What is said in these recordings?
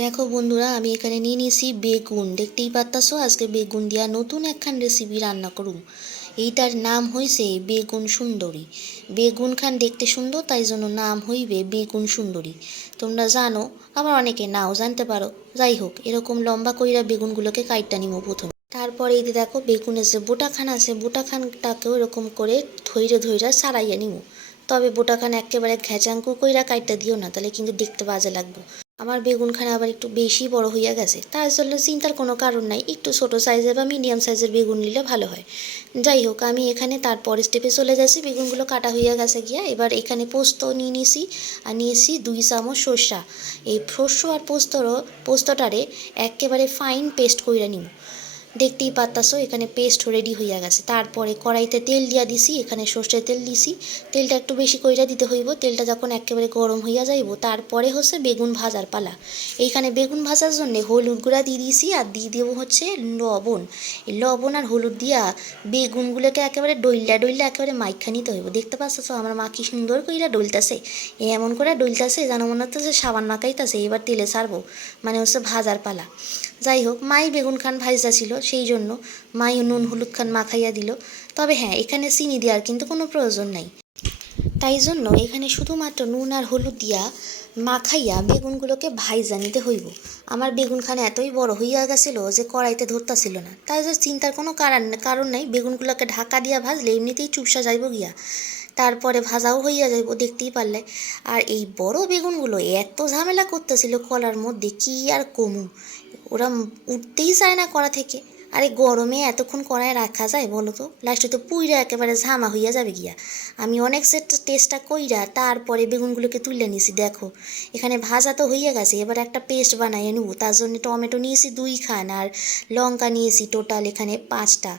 দেখো বন্ধুরা, আমি এখানে নিয়ে নিয়েছি বেগুন। দেখতেই পারতাছো, আজকে বেগুন দিয়া নতুন একখান রেসিপি রান্না করুম। এইটার নাম হইছে বেগুন সুন্দরী। বেগুন খান দেখতে সুন্দর, তাই জন্য নাম হইবে বেগুন সুন্দরী। তোমরা জানো, আবার অনেকে নাও জানতে পারো। যাই হোক, এরকম লম্বা কইরা বেগুনগুলোকে কাইটটা নিমো প্রথমে। তারপরে এই দেখো, বেগুনের যে বোটাখান আছে, বোটাখানটাকেও এরকম করে ধৈরে ধৈরা সারাইয়া নিমো। তবে বোটাখান একেবারে ঘেঁচাঙ্কু কইরা কাইটটা দিও না, তাহলে কিন্তু দেখতে বাজে লাগবে। আমার বেগুনখানা আবার একটু বেশি বড় হইয়া গেছে। তার জন্য চিন্তার কোনো কারণ নাই, একটু ছোট সাইজের বা মিডিয়াম সাইজের বেগুন নিলে ভালো হয়। যাই হোক, আমি এখানে তারপর স্টেপে চলে যাচ্ছি। বেগুনগুলো কাটা হইয়া গেছে গিয়া, এবার এখানে পোস্ত নিয়ে নিয়েছি আর নিয়েছি দুই চামচ সর্ষা। এই সর্ষ আর পোস্তর পোস্তটারে একেবারে ফাইন পেস্ট কইরা নিব দেখতেই পারতাছো, এখানে পেস্ট রেডি হইয়া গেছে। তারপরে কড়াইতে তেল দিয়া দিছি, এখানে সর্ষের তেল দিছি। তেলটা একটু বেশি কইরা দিতে হইব, তেলটা যখন একেবারে গরম হইয়া যাইব, তারপরে হচ্ছে বেগুন ভাজার পালা। এইখানে বেগুন ভাজার জন্য হলুদ গুঁড়া দিয়ে দিয়েছি আর দিয়ে দেবো হচ্ছে লবণ। এই লবণ আর হলুদ দিয়া বেগুনগুলোকে একেবারে ডইলা ডইলা একেবারে মাইখা নিতে হইব। দেখতে পাচ্ছ, আমার মা কি সুন্দর কইরা ডলতাছে এমন করে ডলতাছে যেন মনে হচ্ছে সাবান মাখাইতাছে, এবার তেলে ছাড়বো। মানে হচ্ছে ভাজার পালা। যাই হোক, মাই বেগুন খান ভাজা ছিল সেই জন্য মাই নুন হলুদ খান মাখাইয়া দিল। তবে হ্যাঁ এখানে চিনি দেওয়ার কিন্তু কোনো প্রয়োজন নাই। তাই জন্য এখানে শুধুমাত্র নুন আর হলুদ দিয়া মাখাইয়া বেগুনগুলোকে ভাইজা নিতে হইব। আমার বেগুনখানে এতই বড় হইয়া গেছিল যে কড়াইতে ধরতাছিল না। তাই যে চিন্তার কোনো কারণ কারণ নাই, বেগুনগুলোকে ঢাকা দিয়া ভাজলে এমনিতেই চুপসা যাইব গিয়া। তারপরে ভাজাও হইয়া যাইব, দেখতেই পারলে। আর এই বড় বেগুনগুলো এত ঝামেলা করতেছিল কলার মধ্যে, কি আর কমু? ওরা উঠতেই চায় না কড়া থেকে। আরে গরমে এতক্ষণ কড়ায় রাখা যায় বলো তো? লাস্টে তো পুইরা একেবারে ঝামা হইয়া যাবে গিয়া। আমি অনেক সেট টেস্টটা কইরা তারপরে বেগুনগুলোকে তুলে নিয়েছি দেখো। এখানে ভাজা তো হইয়া গেছে, এবার একটা পেস্ট বানাই নেব। তার জন্য টমেটো নিয়েছি দুই খান আর লঙ্কা নিয়েছি টোটাল এখানে পাঁচটা।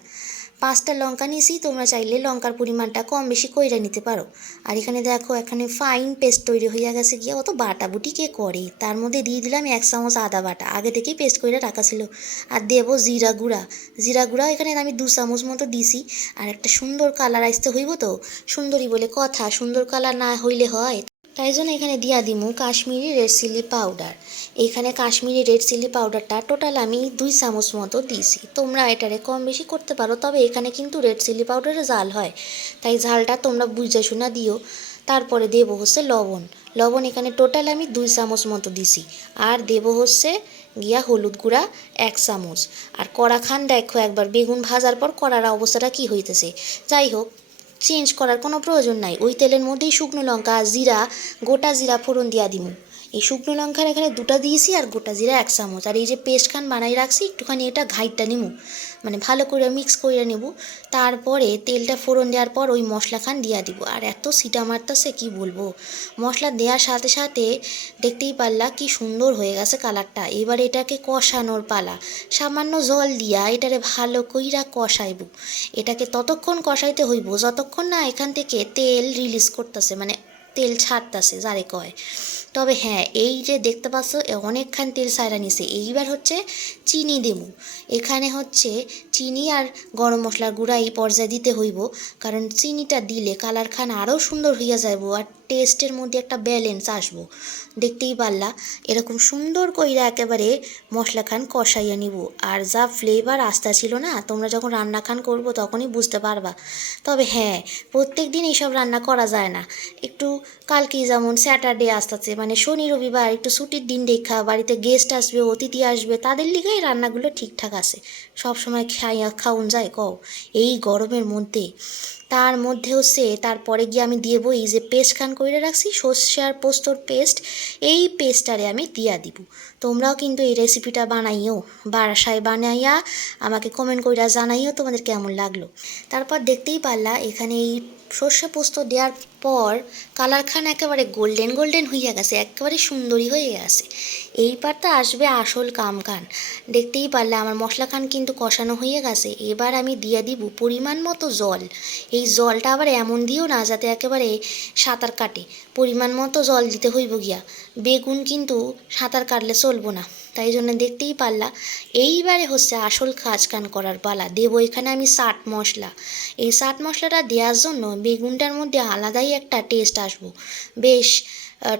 পাঁচটা লঙ্কা নিয়েছি, তোমরা চাইলে লঙ্কার পরিমাণটা কম বেশি কইরা নিতে পারো। আর এখানে দেখো, এখানে ফাইন পেস্ট তৈরি হইয়া গেছে গিয়ে, অত বাটাবুটি কে করে? তার মধ্যে দিয়ে দিলাম এক চামচ আদা বাটা, আগে থেকেই পেস্ট করে রাখা ছিল। আর দেবো জিরা গুঁড়া। জিরা গুঁড়া এখানে আমি দু চামচ মতো দিছি। আর একটা সুন্দর কালার আসতে হইব তো? সুন্দরী বলে কথা, সুন্দর কালার না হইলে হয়। তাই জন্য এখানে দিয়া দিমু কাশ্মীরি রেড চিলি পাউডার। এখানে কাশ্মীরি রেড চিলি পাউডারটা টোটাল আমি দুই চামচ মতো দিয়েছি। তোমরা এটারে কম বেশি করতে পারো, তবে এখানে কিন্তু রেড চিলি পাউডারে জাল হয়। তাই ঝালটা তোমরা বুঝে শোনা দিও। তারপরে দেব হচ্ছে লবণ। লবণ এখানে টোটাল আমি দুই চামচ মতো দিছি। আর দেব হচ্ছে গিয়া হলুদ গুঁড়া এক চামচ। আর কড়া খান দেখো, একবার বেগুন ভাজার পর কড়ার অবস্থাটা কি হইতেছে? যাই হোক চেঞ্জ করার কোনো প্রয়োজন নাই। ওই তেলের মধ্যেই শুকনো লঙ্কা, জিরা, গোটা জিরা ফোড়ন দিয়া দিমু। এই শুকনো লঙ্কার এখানে দুটা দিয়েছি আর গোটা জিরা এক চামচ। আর এই যে পেস্টখান বানাই রাখছি, একটুখানি এটা ঘাইটটা নিমু। মানে ভালো করে মিক্স করে নেব। তারপরে তেলটা ফোড়ন দেওয়ার পর ওই মশলা খান দিয়া দিব। আর এত সিটা মারতেছে কি বলব? মশলা দেওয়ার সাথে সাথে দেখতেই পারলা কি সুন্দর হয়ে গেছে কালারটা এবার এটাকে কষানোর পালা। সামান্য জল দিয়া এটারে ভালো কইরা কষাইব। এটাকে ততক্ষণ কষাইতে হইব, যতক্ষণ না এখান থেকে তেল রিলিজ করতেছে। মানে তেল ছাড়তাছে, যারে কয়। তবে হ্যাঁ এই যে দেখতে পাচ্ছ অনেকখান তেল সাইরা নিছে। এইবার হচ্ছে চিনি দেবো। এখানে হচ্ছে চিনি আর গরম মশলার গুঁড়া এই পর্যায়ে দিতে হইব। কারণ চিনিটা দিলে কালারখান আরও সুন্দর হইয়া যাইব। আর টেস্টের মধ্যে একটা ব্যালেন্স আসব। দেখতেই পারলা, এরকম সুন্দর কইরা একেবারে মশলা খান কষাইয়া নিব। আর যা ফ্লেভার আসতা ছিল না, তোমরা যখন রান্না খান করব তখনই বুঝতে পারবা। তবে হ্যাঁ প্রত্যেক দিন এইসব রান্না করা যায় না। একটু কালকে যেমন স্যাটারডে আসতেছে মানে শনি, রবিবার একটু ছুটির দিন দেখা, বাড়িতে গেস্ট আসবে, অতিথি আসবে, তাদের লিগেই রান্নাগুলো ঠিকঠাক আছে। সব সময় খাইয়া খাওন যায়, কও, এই গরমের মধ্যে। তার মধ্যে হচ্ছে তারপরে গিয়ে আমি দিয়ে বই যে পেস্ট খান করে রাখছি, সর্ষে আর পোস্তর পেস্ট, এই পেস্টটারে আমি দিয়া দিব। তোমরাও কিন্তু এই রেসিপিটা বানাইও বারাসায় বানাইয়া আমাকে কমেন্ট কইরা জানাইও তোমাদের কেমন লাগল। তারপর দেখতেই পারলা, এখানে এই সর্ষে পোস্ত দেওয়ার পর কালার খান একেবারে গোল্ডেন গোল্ডেন হইয়া গেছে, একেবারে সুন্দরী হয়ে গেছে। এইবার তো আসবে আসল কাম খান দেখতেই পারলে আমার মশলা খান কিন্তু কষানো হয়ে গেছে। এবার আমি দিয়ে দিব পরিমাণ মতো জল। এই জলটা আবার এমন দিও না যাতে একেবারে সাঁতার কাটে। পরিমাণ মতো জল দিতে হইব গিয়া। বেগুন কিন্তু সাঁতার কাটলে চলবো না। তাই জন্য দেখতেই পারলা। এইবারে হচ্ছে আসল কাজ কান করার পালা। দেবো এখানে আমি চাট মশলা। এই চাট মশলাটা দেওয়ার জন্য বেগুনটার মধ্যে আলাদাই একটা টেস্ট আসব। বেশ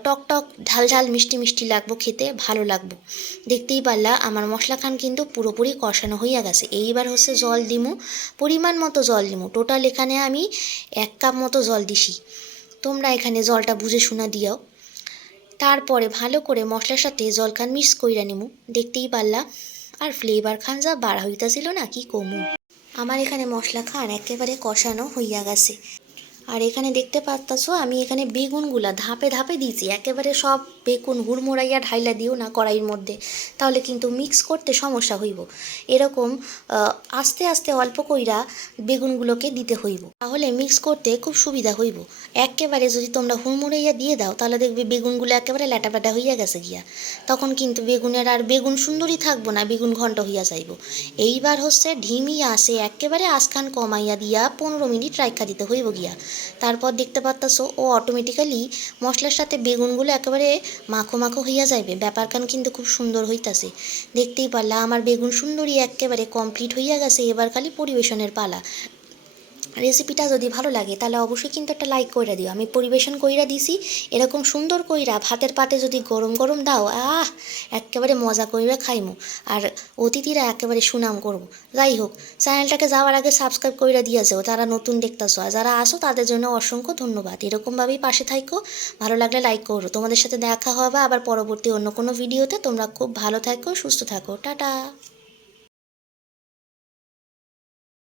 টক টক, ঝাল ঝাল, মিষ্টি মিষ্টি লাগবো খেতে, ভালো লাগবো। দেখতেই পারলা আমার মশলা খান কিন্তু পুরোপুরি কষানো হইয়া গেছে। এইবার হচ্ছে জল দিমু, পরিমাণ মতো জল দিমু। টোটাল এখানে আমি এক কাপ মতো জল দিছি। তোমরা এখানে জলটা বুঝে শোনা দিও তারপরে ভালো করে মশলার সাথে জলখান মিক্স কইরা নিমু। দেখতেই পারলা। আর ফ্লেভার খান যা বাড়া হইতাছিল না কি কমু। আমার এখানে মশলা খান একেবারে কষানো হইয়া গেছে। আর এখানে দেখতে পারতাছো আমি এখানে বেগুনগুলা ধাপে ধাপে দিয়েছি। একেবারে সব বেগুন হুড়মুড়াইয়া ঢাইলা দিও না কড়াইয়ের মধ্যে, তাহলে কিন্তু মিক্স করতে সমস্যা হইব। এরকম আস্তে আস্তে অল্প কইরা বেগুনগুলোকে দিতে হইব। তাহলে মিক্স করতে খুব সুবিধা হইব। একেবারে যদি তোমরা হুড়মুড়াইয়া দিয়ে দাও, তাহলে দেখবে বেগুনগুলো একেবারে ল্যাটাপ্যাটা হইয়া গেছে গিয়া। তখন কিন্তু বেগুনের আর বেগুন সুন্দরই থাকব না, বেগুন ঘন্ট হইয়া যাইব। এইবার হচ্ছে ঢিমি আসে একেবারে আসখান কমাইয়া দিয়া পনেরো মিনিট রাইখা দিতে হইব গিয়া। তারপর দেখতে পারতাছো, ও অটোমেটিক্যালি মশলার সাথে বেগুনগুলো একেবারে মাখো মাখো হইয়া যাইবে। ব্যাপারখান কিন্তু খুব সুন্দর হইতাছে। দেখতেই পারলা, আমার বেগুন সুন্দরী একেবারে কমপ্লিট হইয়া গেছে, এবার খালি পরিবেশনের পালা। রেসিপিটা যদি ভালো লাগে, তাহলে অবশ্যই কিন্তু একটা লাইক কইরা দিও। আমি পরিবেশন কইরা দিছি, এরকম সুন্দর কইরা ভাতের পাতে যদি গরম গরম দাও, আহ, একেবারে মজা কইরা খাইমু। আর অতিথিরা একেবারে সুনাম করব। যাই হোক চ্যানেলটাকে যাওয়ার আগে সাবস্ক্রাইব কইরা দিয়ে যাও, যারা নতুন দেখতেছো। আর যারা আসো তাদের জন্য অসংখ্য ধন্যবাদ। এরকমভাবেই পাশে থাইকো, ভালো লাগলে লাইক করো। তোমাদের সাথে দেখা হবে আবার পরবর্তী অন্য কোনো ভিডিওতে তোমরা খুব ভালো থাকো সুস্থ থাকো। টাটা!